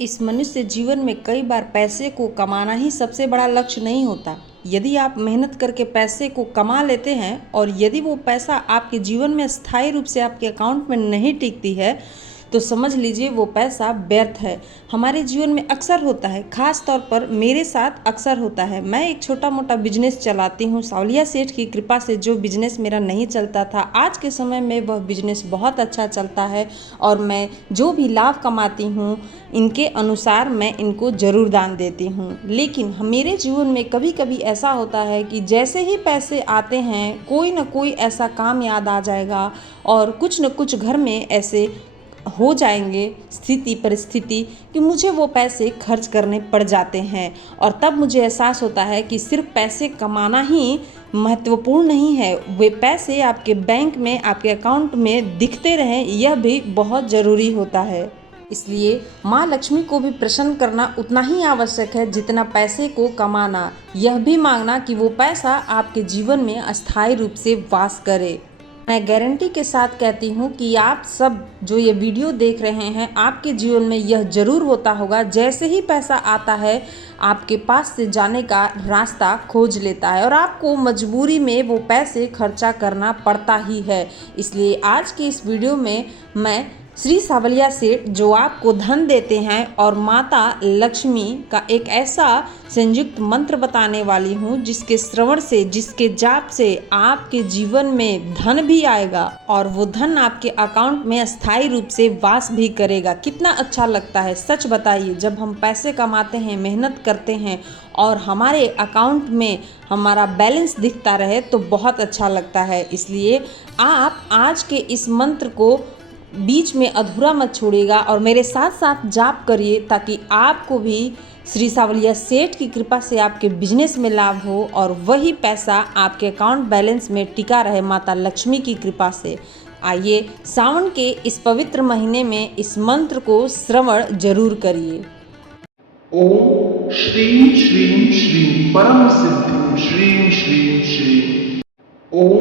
इस मनुष्य जीवन में कई बार पैसे को कमाना ही सबसे बड़ा लक्ष्य नहीं होता। यदि आप मेहनत करके पैसे को कमा लेते हैं और यदि वो पैसा आपके जीवन में स्थायी रूप से आपके अकाउंट में नहीं टिकती है तो समझ लीजिए वो पैसा व्यर्थ है। हमारे जीवन में अक्सर होता है, खास तौर पर मेरे साथ अक्सर होता है। मैं एक छोटा मोटा बिजनेस चलाती हूँ। सावलिया सेठ की कृपा से जो बिजनेस मेरा नहीं चलता था, आज के समय में वह बिजनेस बहुत अच्छा चलता है और मैं जो भी लाभ कमाती हूँ इनके अनुसार मैं इनको जरूर दान देती हूँ। लेकिन मेरे जीवन में कभी कभी ऐसा होता है कि जैसे ही पैसे आते हैं कोई ना कोई ऐसा काम याद आ जाएगा और कुछ न कुछ घर में ऐसे हो जाएंगे स्थिति परिस्थिति कि मुझे वो पैसे खर्च करने पड़ जाते हैं। और तब मुझे एहसास होता है कि सिर्फ पैसे कमाना ही महत्वपूर्ण नहीं है, वे पैसे आपके बैंक में आपके अकाउंट में दिखते रहें यह भी बहुत ज़रूरी होता है। इसलिए माँ लक्ष्मी को भी प्रसन्न करना उतना ही आवश्यक है जितना पैसे को कमाना। यह भी मांगना कि वो पैसा आपके जीवन में अस्थायी रूप से वास करे। मैं गारंटी के साथ कहती हूँ कि आप सब जो ये वीडियो देख रहे हैं आपके जीवन में यह जरूर होता होगा, जैसे ही पैसा आता है आपके पास से जाने का रास्ता खोज लेता है और आपको मजबूरी में वो पैसे खर्चा करना पड़ता ही है। इसलिए आज की इस वीडियो में मैं श्री सावलिया सेठ जो आपको धन देते हैं और माता लक्ष्मी का एक ऐसा संयुक्त मंत्र बताने वाली हूँ जिसके श्रवण से, जिसके जाप से आपके जीवन में धन भी आएगा और वो धन आपके अकाउंट में अस्थायी रूप से वास भी करेगा। कितना अच्छा लगता है, सच बताइए। जब हम पैसे कमाते हैं, मेहनत करते हैं और हमारे अकाउंट में हमारा बैलेंस दिखता रहे तो बहुत अच्छा लगता है। इसलिए आप आज के इस मंत्र को बीच में अधूरा मत छोड़िएगा और मेरे साथ साथ जाप करिए ताकि आपको भी श्री सावलिया सेठ की कृपा से आपके बिजनेस में लाभ हो और वही पैसा आपके अकाउंट बैलेंस में टिका रहे माता लक्ष्मी की कृपा से। आइए सावन के इस पवित्र महीने में इस मंत्र को श्रवण जरूर करिए। ओम श्रीं श्रीं श्रीं परम सिद्धिं श्रीं श्रीं श्रीं। ओम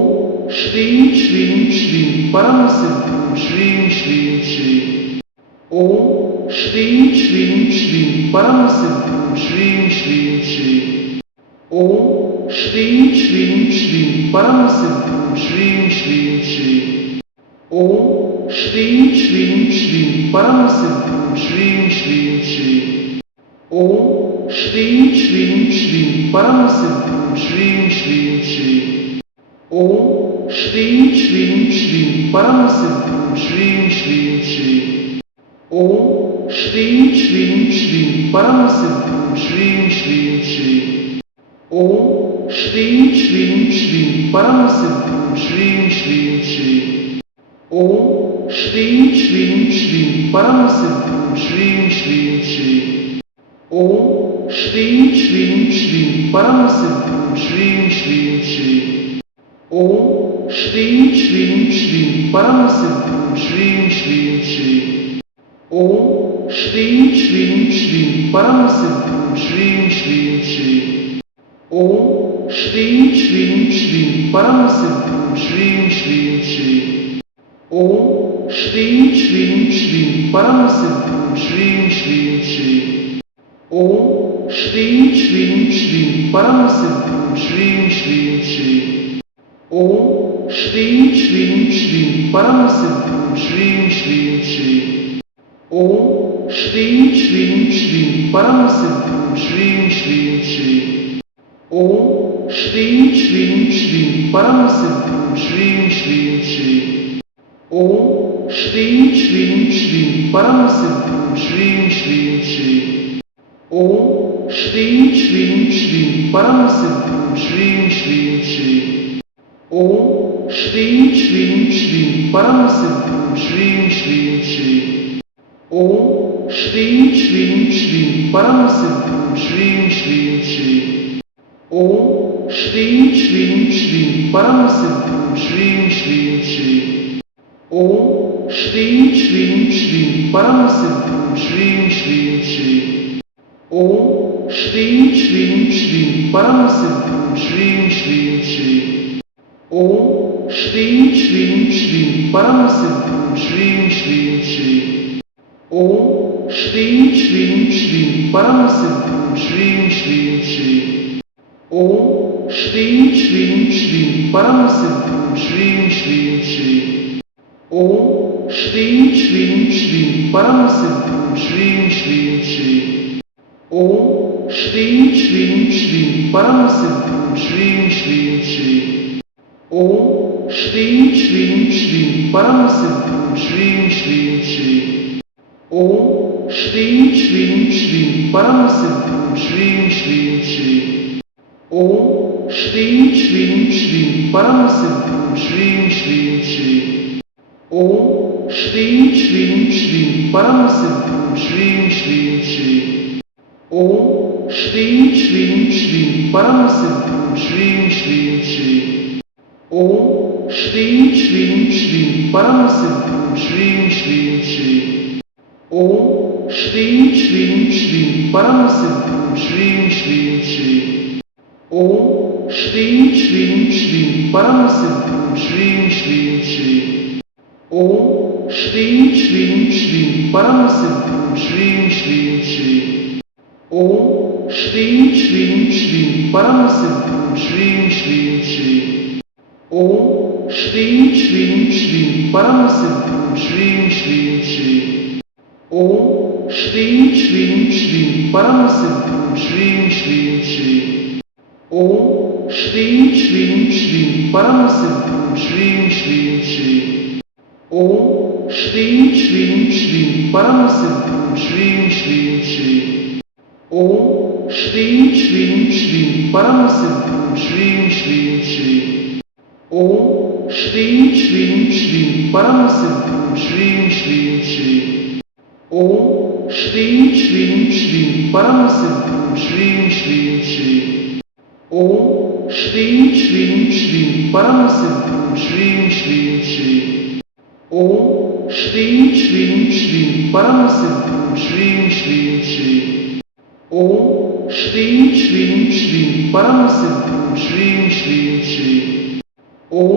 श्रीं श्रीं श्रीं परम सिद्धिं श्रीं श्रीं श्रीं। ओम श्रीं श्रीं श्रीं परम सिद्धिं श्रीं श्रीं श्रीं। ओम श्रीं श्रीं श्रीं परम सिद्धिं श्रीं श्रीं श्रीं। ओम श्रीं श्रीं श्रीं परम सिद्धिं श्रीं श्रीं श्रीं। ओम श्रीं श्रीं श्रीं परम सिद्धिं श्रीं श्रीं श्रीं। ओम श्रीं श्रीं श्रीं परम सिद्धिं श्रीं श्रीं श्रीं। ओम श्रीं श्रीं श्रीं परम सिद्धिं श्रीं श्रीं श्रीं। ओम श्रीं श्रीं श्रीं परम सिद्धिं श्रीं श्रीं श्रीं। ओम श्रीं श्रीं श्रीं परम सिद्धिं श्रीं श्रीं श्रीं। ओम श्रीं श्रीं श्रीं परम सिद्धिं श्रीं श्रीं श्रीं। ओम श्रीं श्रीं श्रीं परम सिद्धिं श्रीं श्रीं श्रीं। ओम श्रीं श्रीं श्रीं परम सिद्धिं श्रीं श्रीं श्रीं। ओम श्रीं श्रीं श्रीं परम सिद्धिं श्रीं श्रीं श्रीं। ओम श्रीं श्रीं श्रीं परम सिद्धिं श्रीं श्रीं श्रीं। ओम श्रीं श्रीं श्रीं परम सिद्धिं श्रीं श्रीं श्रीं। ओम श्रीं श्रीं श्रीं परम सिद्धिं श्रीं श्रीं श्रीं। ओम श्रीं श्रीं श्रीं परम सिद्धिं श्रीं श्रीं श्रीं। ओम श्रीं श्रीं श्रीं परम सिद्धिं श्रीं श्रीं श्रीं। ओम श्रीं श्रीं श्रीं परम सिद्धिं श्रीं श्रीं श्रीं। ओम श्रीं श्रीं श्रीं परम सिद्धिं श्रीं श्रीं श्रीं। ओम श्रीं श्रीं श्रीं परम सिद्धिं श्रीं श्रीं श्रीं। ओम श्रीं श्रीं श्रीं परम सिद्धिं श्रीं श्रीं श्रीं। ओम श्रीं श्रीं श्रीं परम सिद्धिं श्रीं श्रीं श्रीं। ओम श्रीं श्रीं श्रीं परम सिद्धिं श्रीं श्रीं श्रीं। ओम श्रीं श्रीं श्रीं परम सिद्धिं श्रीं श्रीं श्रीं। ओम श्रीं श्रीं श्रीं परम सिद्धिं श्रीं श्रीं श्रीं। ओम श्रीं श्रीं श्रीं परम सिद्धिं श्रीं श्रीं श्रीं। ओम श्रीं श्रीं श्रीं परम सिद्धिं श्रीं श्रीं श्रीं। ओम श्रीं श्रीं श्रीं परम सिद्धिं श्रीं श्रीं श्रीं। ओम श्रीं श्रीं श्रीं परम सिद्धिं श्रीं श्रीं श्रीं। ओम श्रीं श्रीं श्रीं परम सिद्धिं श्रीं श्रीं श्रीं। ओम श्रीं श्रीं श्रीं परम सिद्धिं श्रीं श्रीं श्रीं। ओम श्रीं श्रीं श्रीं परम सिद्धिं श्रीं श्रीं श्रीं। ओम श्रीं श्रीं श्रीं परम सिद्धिं श्रीं श्रीं श्रीं। ओम श्रीं श्रीं श्रीं परम सिद्धिं श्रीं श्रीं श्रीं। ओम श्रीं श्रीं श्रीं परम सिद्धिं श्रीं श्रीं श्रीं। ओम श्रीं श्रीं श्रीं परम सिद्धिं श्रीं श्रीं श्रीं। ओम श्रीं श्रीं श्रीं परम सिद्धिं श्रीं श्रीं श्रीं। ओम श्रीं श्रीं श्रीं परम सिद्धिं श्रीं श्रीं श्रीं। ओम श्रीं श्रीं श्रीं परम सिद्धिं श्रीं श्रीं श्रीं। ओम श्रीं श्रीं श्रीं परम सिद्धिं श्रीं श्रीं श्रीं। ओम श्रीं श्रीं श्रीं परम सिद्धिं श्रीं श्रीं श्रीं। ओम श्रीं श्रीं श्रीं परम सिद्धिं श्रीं श्रीं श्रीं। ओम श्रीं श्रीं श्रीं परम सिद्धिं श्रीं श्रीं श्रीं। ओम श्रीं श्रीं श्रीं परम सिद्धिं श्रीं श्रीं श्रीं। ओम श्रीं श्रीं श्रीं परम सिद्धिं श्रीं श्रीं श्रीं। ओम श्रीं श्रीं श्रीं परम सिद्धिं श्रीं श्रीं श्रीं। ओम श्रीं श्रीं श्रीं परम सिद्धिं श्रीं श्रीं श्रीं। ओम श्रीं श्रीं श्रीं परम सिद्धिं श्रीं श्रीं श्रीं। ओम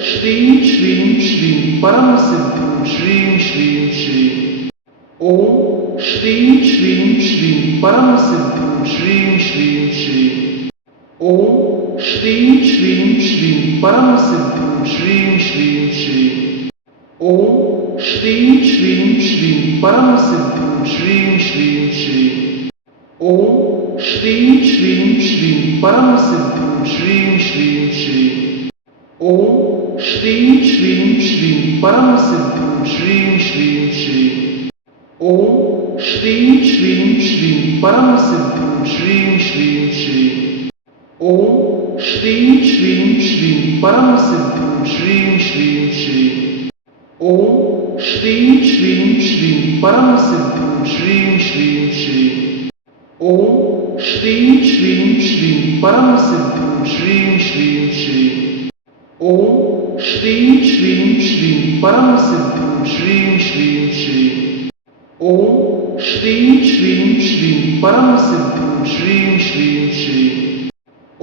श्रीं श्रीं श्रीं परम सिद्धिं श्रीं श्रीं श्रीं। ओम श्रीं श्रीं श्रीं परम सिद्धिं श्रीं श्रीं श्रीं। ओम श्रीं श्रीं श्रीं परम सिद्धिं श्रीं श्रीं श्रीं। ओम श्रीं श्रीं श्रीं परम सिद्धिं श्रीं श्रीं श्रीं। ओम श्रीं श्रीं श्रीं परम सिद्धिं श्रीं श्रीं श्रीं। ओम श्रीं श्रीं श्रीं परम सिद्धिं श्रीं श्रीं श्रीं। ओम श्रीं श्रीं श्रीं परम सिद्धिं श्रीं श्रीं श्रीं। ओम श्रीं श्रीं श्रीं परम सिद्धिं श्रीं श्रीं श्रीं। ओम श्रीं श्रीं श्रीं परम सिद्धिं श्रीं श्रीं श्रीं। ओम श्रीं श्रीं श्रीं परम सिद्धिं श्रीं श्रीं श्रीं। ओम श्रीं श्रीं श्रीं परम सिद्धिं श्रीं श्रीं श्रीं। ओम श्रीं श्रीं श्रीं परम सिद्धिं श्रीं श्रीं श्रीं।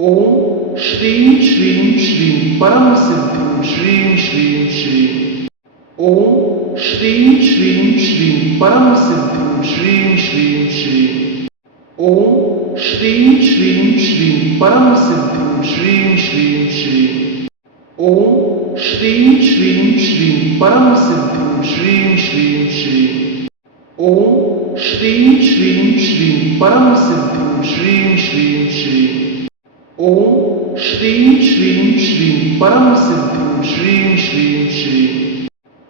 ओम श्रीं श्रीं श्रीं परम सिद्धिं श्रीं श्रीं श्रीं। ओम श्रीं श्रीं श्रीं परम सिद्धिं श्रीं श्रीं श्रीं। ओम श्रीं श्रीं श्रीं परम सिद्धिं श्रीं श्रीं श्रीं। ओम श्रीं श्रीं श्रीं परम सिद्धिं श्रीं श्रीं श्रीं। ओम श्रीं श्रीं श्रीं परम सिद्धिं श्रीं श्रीं श्रीं। ओम श्रीं श्रीं श्रीं परम सिद्धिं श्रीं श्रीं श्रीं।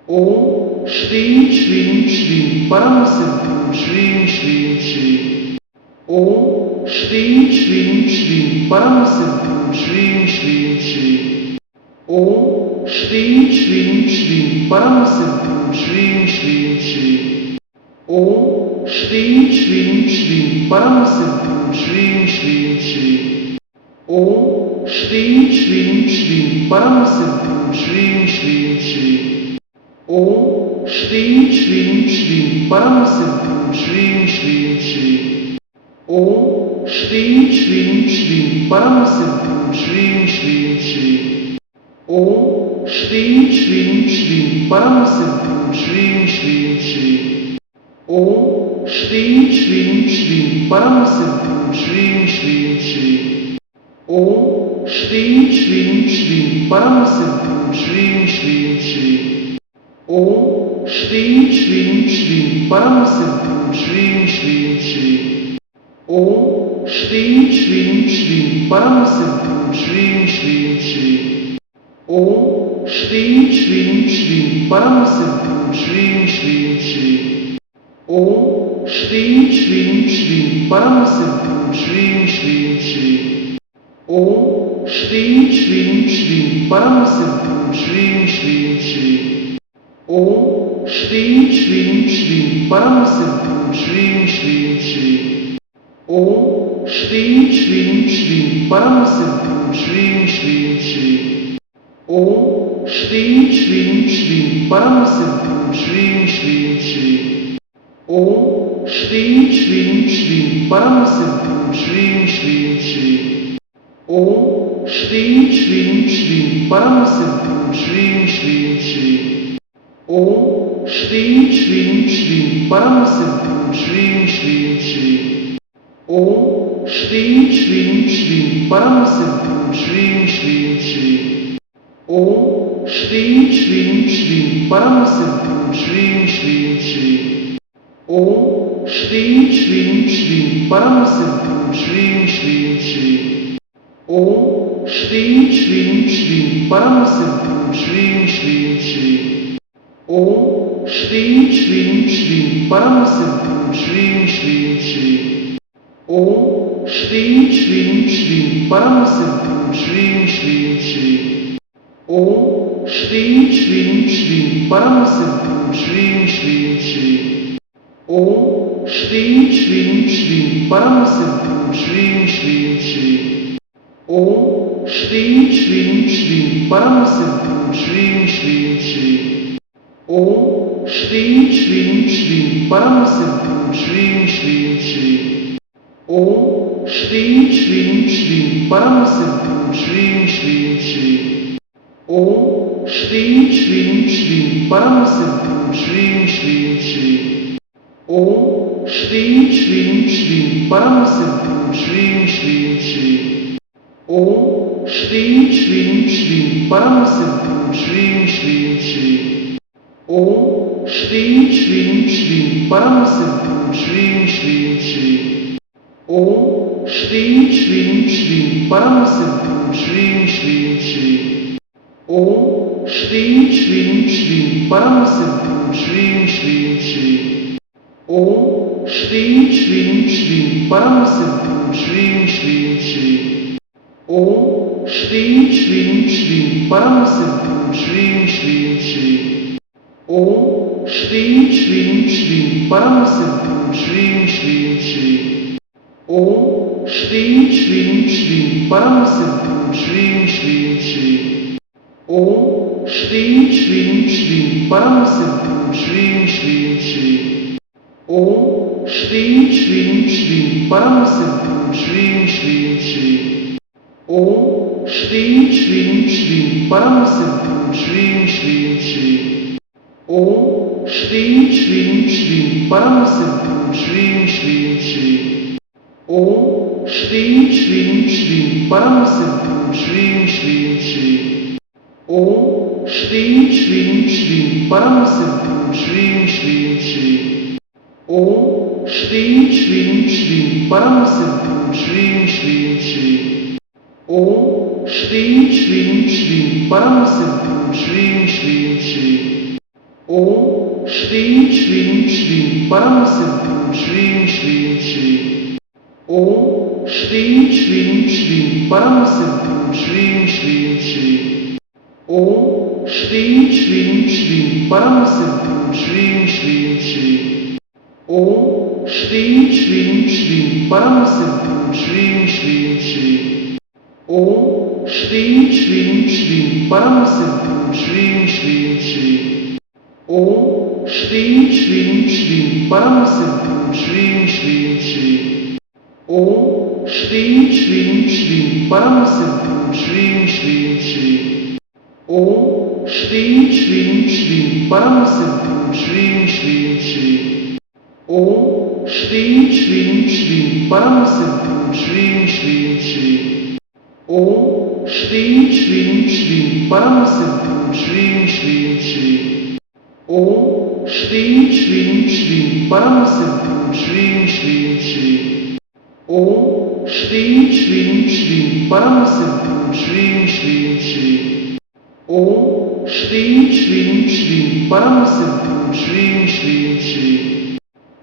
ओम श्रीं श्रीं श्रीं परम सिद्धिं श्रीं श्रीं श्रीं। ओम श्रीं श्रीं श्रीं परम सिद्धिं श्रीं श्रीं श्रीं। ओम श्रीं श्रीं श्रीं परम सिद्धिं श्रीं श्रीं श्रीं। ओम श्रीं श्रीं श्रीं परम सिद्धिं श्रीं श्रीं श्रीं। ओम श्रीं श्रीं श्रीं परम सिद्धिं श्रीं श्रीं श्रीं। ओम श्रीं श्रीं श्रीं परम सिद्धिं श्रीं श्रीं श्रीं। ओम श्रीं श्रीं श्रीं परम सिद्धिं श्रीं श्रीं श्रीं। ओम श्रीं श्रीं श्रीं परम सिद्धिं श्रीं श्रीं श्रीं। ओम श्रीं श्रीं श्रीं परम सिद्धिं श्रीं श्रीं श्रीं। ओम श्रीं श्रीं श्रीं परम सिद्धि श्रीं श्रीं श्रीं। ओम श्रीं श्रीं श्रीं परम सिद्धि श्रीं श्रीं श्रीं। ओम श्रीं श्रीं श्रीं परम सिद्धि श्रीं श्रीं श्रीं। ओम श्रीं श्रीं श्रीं परम सिद्धि श्रीं श्रीं श्रीं। ओम श्रीं श्रीं श्रीं परम सिद्धि श्रीं श्रीं श्रीं। ओम श्रीं श्रीं श्रीं परम सिद्धि श्रीं श्रीं श्रीं। ओम श्रीं श्रीं श्रीं परम सिद्धि श्रीं श्रीं श्रीं। ओम श्रीं श्रीं श्रीं परम सिद्धि श्रीं श्रीं श्रीं। ओम श्रीं श्रीं श्रीं परम सिद्धि श्रीं श्रीं श्रीं। ओम श्रीं श्रीं श्रीं परम सिद्धि श्रीं श्रीं श्रीं। ओम श्रीं श्रीं श्रीं परम सिद्धि श्रीं श्रीं श्रीं। ओम श्रीं श्रीं श्रीं परम सिद्धि श्रीं श्रीं श्रीं। ओम श्रीं श्रीं श्रीं परम सिद्धि श्रीं श्रीं श्रीं। ओम श्रीं श्रीं श्रीं परम सिद्धि श्रीं श्रीं श्रीं। ओम श्रीं श्रीं श्रीं परम सिद्धि श्रीं श्रीं श्रीं। ओम श्रीं श्रीं श्रीं परम सिद्धि श्रीं श्रीं श्रीं। ओम श्रीं श्रीं श्रीं परम सिद्धि श्रीं श्रीं श्रीं। ओम श्रीं श्रीं श्रीं परम सिद्धि श्रीं श्रीं श्रीं। ओम श्रीं श्रीं श्रीं परम सिद्धि श्रीं श्रीं श्रीं। ओम श्रीं श्रीं श्रीं परम सिद्धि श्रीं श्रीं श्रीं। ओम श्रीं श्रीं श्रीं परम सिद्धि श्रीं श्रीं श्रीं। ओम श्रीं श्रीं श्रीं परम सिद्धि श्रीं श्रीं श्रीं। ओम श्रीं श्रीं श्रीं परम सिद्धि श्रीं श्रीं श्रीं। ओम श्रीं श्रीं श्रीं परम सिद्धि श्रीं श्रीं श्रीं। ओम श्रीं श्रीं श्रीं परम सिद्धि श्रीं श्रीं श्रीं। ओम श्रीं श्रीं श्रीं परम सिद्धि श्रीं श्रीं श्रीं। ओम श्रीं श्रीं श्रीं परम सिद्धि श्रीं श्रीं श्रीं। ओम श्रीं श्रीं श्रीं परम सिद्धि श्रीं श्रीं श्रीं। ओम श्रीं श्रीं श्रीं परम सिद्धि श्रीं श्रीं श्रीं। ओम श्रीं श्रीं श्रीं परम सिद्धि श्रीं श्रीं श्रीं। ओम श्रीं श्रीं श्रीं परम सिद्धि श्रीं श्रीं श्रीं। ओम श्रीं श्रीं श्रीं परम सिद्धि श्रीं श्रीं श्रीं। ओम श्रीं श्रीं श्रीं परम सिद्धि श्रीं श्रीं श्रीं। ओम श्रीं श्रीं श्रीं परम सिद्धि श्रीं श्रीं श्रीं। ओम श्रीं श्रीं श्रीं परम सिद्धि श्रीं श्रीं श्रीं। ओम श्रीं श्रीं श्रीं परम सिद्धि श्रीं श्रीं श्रीं। ओम श्रीं श्रीं श्रीं परम सिद्धि श्रीं श्रीं श्रीं। ओम श्रीं श्रीं श्रीं परम सिद्धि श्रीं श्रीं श्रीं। ओम श्रीं श्रीं श्रीं परम सिद्धि श्रीं श्रीं श्रीं। ओम श्रीं श्रीं श्रीं परम सिद्धि श्रीं श्रीं श्रीं। ओम श्रीं श्रीं श्रीं परम सिद्धि श्रीं श्रीं श्रीं। ओम श्रीं श्रीं श्रीं परम सिद्धि श्रीं श्रीं श्रीं। ओम श्रीं श्रीं श्रीं परम सिद्धि श्रीं श्रीं श्रीं। ओम श्रीं श्रीं श्रीं परम सिद्धि श्रीं श्रीं श्रीं। ओम श्रीं श्रीं श्रीं परम सिद्धि श्रीं श्रीं श्रीं। ओम श्रीं श्रीं श्रीं परम सिद्धि श्रीं श्रीं श्रीं। ओम श्रीं श्रीं श्रीं परम सिद्धि श्रीं श्रीं श्रीं। ओम श्रीं श्रीं श्रीं परम सिद्धि श्रीं श्रीं श्रीं। ओम श्रीं श्रीं श्रीं परम सिद्धि श्रीं श्रीं श्रीं। ओम श्रीं श्रीं श्रीं परम सिद्धि श्रीं श्रीं श्रीं। ओम श्रीं श्रीं श्रीं परम सिद्धिं श्रीं श्रीं श्रीं। ओम श्रीं श्रीं श्रीं परम सिद्धिं श्रीं श्रीं श्रीं। ओम श्रीं श्रीं श्रीं परम सिद्धिं श्रीं श्रीं श्रीं। ओम श्रीं श्रीं श्रीं परम सिद्धिं श्रीं श्रीं श्रीं। ओम श्रीं श्रीं श्रीं परम सिद्धिं श्रीं श्रीं श्रीं।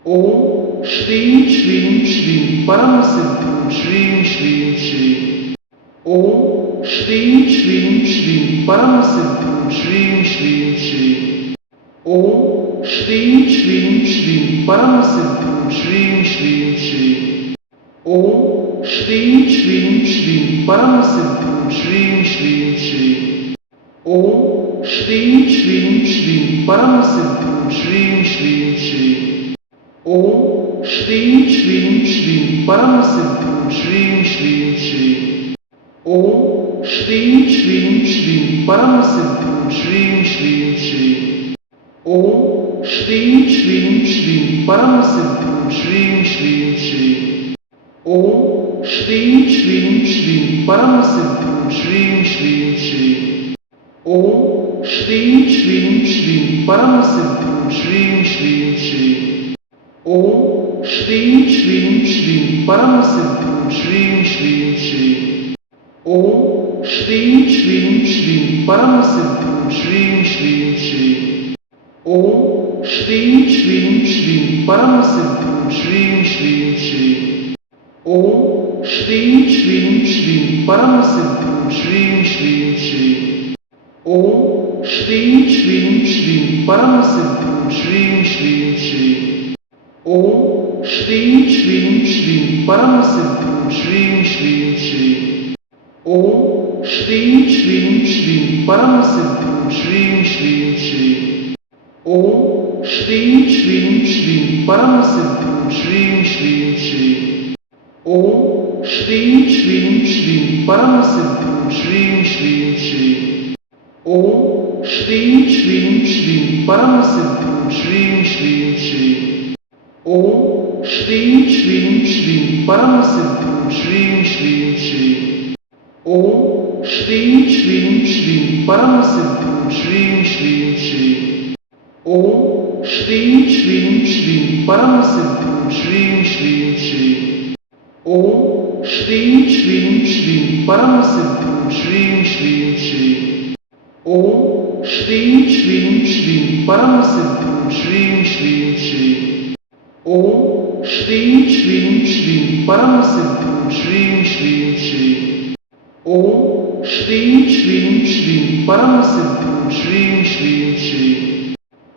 ओम श्रीं श्रीं श्रीं परम सिद्धिं श्रीं श्रीं श्रीं। ओम श्रीं श्रीं श्रीं परम सिद्धिं श्रीं श्रीं श्रीं। ओम श्रीं श्रीं श्रीं परम सिद्धिं श्रीं श्रीं श्रीं। ओम श्रीं श्रीं श्रीं परम सिद्धिं श्रीं श्रीं श्रीं। ओम श्रीं श्रीं श्रीं परम सिद्धिं श्रीं श्रीं श्रीं। ओम श्रीं श्रीं श्रीं परम सिद्धिं श्रीं श्रीं श्रीं। ओम श्रीं श्रीं श्रीं परम सिद्धिं श्रीं श्रीं श्रीं। ओम श्रीं श्रीं श्रीं परम सिद्धिं श्रीं श्रीं श्रीं। ओम श्रीं श्रीं श्रीं परम सिद्धिं श्रीं श्रीं श्रीं। ओम श्रीं श्रीं श्रीं परम सिद्धिं श्रीं श्रीं श्रीं। ओम श्रीं श्रीं श्रीं परम सिद्धिं श्रीं श्रीं श्रीं। ओम श्रीं श्रीं श्रीं परम सिद्धिं श्रीं श्रीं श्रीं। ओम श्रीं श्रीं श्रीं परम सिद्धिं श्रीं श्रीं श्रीं। ओम श्रीं श्रीं श्रीं परम सिद्धिं श्रीं श्रीं श्रीं। ओम श्रीं श्रीं श्रीं परम सिद्धिं श्रीं श्रीं श्रीं। ओम श्रीं श्रीं श्रीं परम सिद्धिं श्रीं श्रीं श्रीं। ओम श्रीं श्रीं श्रीं परम सिद्धिं श्रीं श्रीं श्रीं। ओम श्रीं श्रीं श्रीं परम सिद्धिं श्रीं श्रीं श्रीं। ओम श्रीं श्रीं श्रीं परम सिद्धिं श्रीं श्रीं श्रीं। ओम श्रीं श्रीं श्रीं परम सिद्धिं श्रीं श्रीं श्रीं। ओम श्रीं श्रीं श्रीं परम सिद्धिं श्रीं श्रीं श्रीं। ओम श्रीं श्रीं श्रीं परम सिद्धिं श्रीं श्रीं श्रीं। ओम श्रीं श्रीं श्रीं परम सिद्धिं श्रीं श्रीं श्रीं। ओम श्रीं श्रीं श्रीं परम सिद्धिं श्रीं श्रीं श्रीं। ओम श्रीं श्रीं श्रीं परम सिद्धिं श्रीं श्रीं श्रीं। ओम श्रीं श्रीं श्रीं परम सिद्धिं श्रीं श्रीं श्रीं।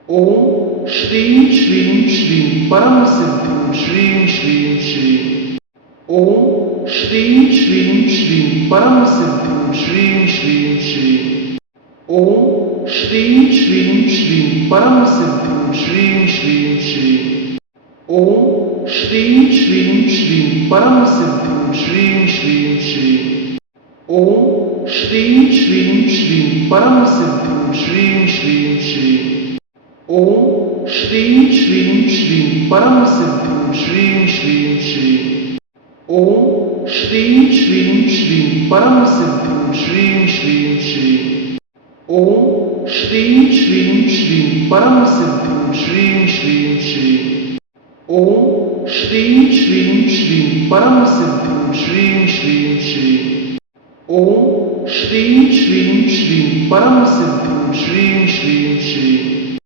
ओम श्रीं श्रीं श्रीं परम सिद्धिं श्रीं श्रीं श्रीं। ओम श्रीं श्रीं श्रीं परम सिद्धिं श्रीं श्रीं श्रीं। ओम श्रीं श्रीं श्रीं परम सिद्धिं श्रीं श्रीं श्रीं। ओम श्रीं श्रीं श्रीं परम सिद्धिं श्रीं श्रीं श्रीं। ओम श्रीं श्रीं श्रीं परम सिद्धिं श्रीं श्रीं श्रीं। ओम श्रीं श्रीं श्रीं परम सिद्धिं श्रीं श्रीं श्रीं। ओम श्रीं श्रीं श्रीं परम सिद्धिं श्रीं श्रीं श्रीं। ओम श्रीं श्रीं श्रीं परम सिद्धिं श्रीं श्रीं श्रीं। ओम श्रीं श्रीं श्रीं परम सिद्धिं श्रीं श्रीं श्रीं। ओम श्रीं श्रीं श्रीं परम सिद्धिं श्रीं श्रीं श्रीं।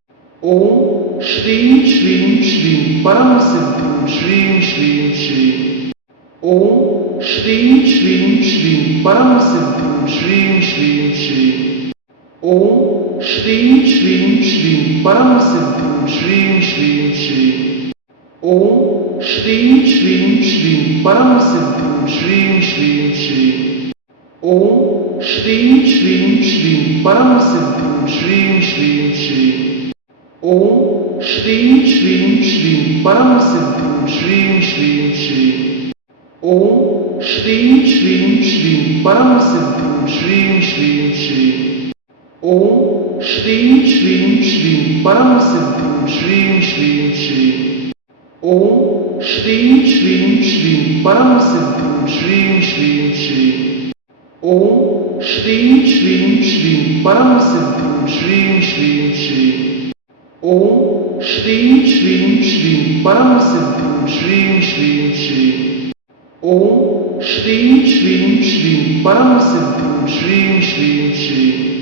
ओम श्रीं श्रीं श्रीं परम सिद्धिं श्रीं श्रीं श्रीं। ओम श्रीं श्रीं श्रीं परम सिद्धिं श्रीं श्रीं श्रीं। ओम श्रीं श्रीं श्रीं परम सिद्धिं श्रीं श्रीं श्रीं। ओम श्रीं श्रीं श्रीं परम सिद्धिं श्रीं श्रीं श्रीं। ओम श्रीं श्रीं श्रीं परम सिद्धिं श्रीं श्रीं श्रीं। ओम श्रीं श्रीं श्रीं परम सिद्धिं श्रीं श्रीं श्रीं। ओम श्रीं श्रीं श्रीं परम सिद्धिं श्रीं श्रीं श्रीं। ओम श्रीं श्रीं श्रीं परम सिद्धिं श्रीं श्रीं श्रीं। ओम श्रीं श्रीं श्रीं परम सिद्धिं श्रीं श्रीं श्रीं। ओम श्रीं श्रीं श्रीं परम सिद्धिं श्रीं श्रीं श्रीं। ओम श्रीं श्रीं श्रीं परम सिद्धिं श्रीं श्रीं श्रीं। ओम श्रीं श्रीं श्रीं परम सिद्धिं श्रीं श्रीं श्रीं। ओम श्रीं श्रीं श्रीं परम सिद्धिं श्रीं श्रीं श्रीं।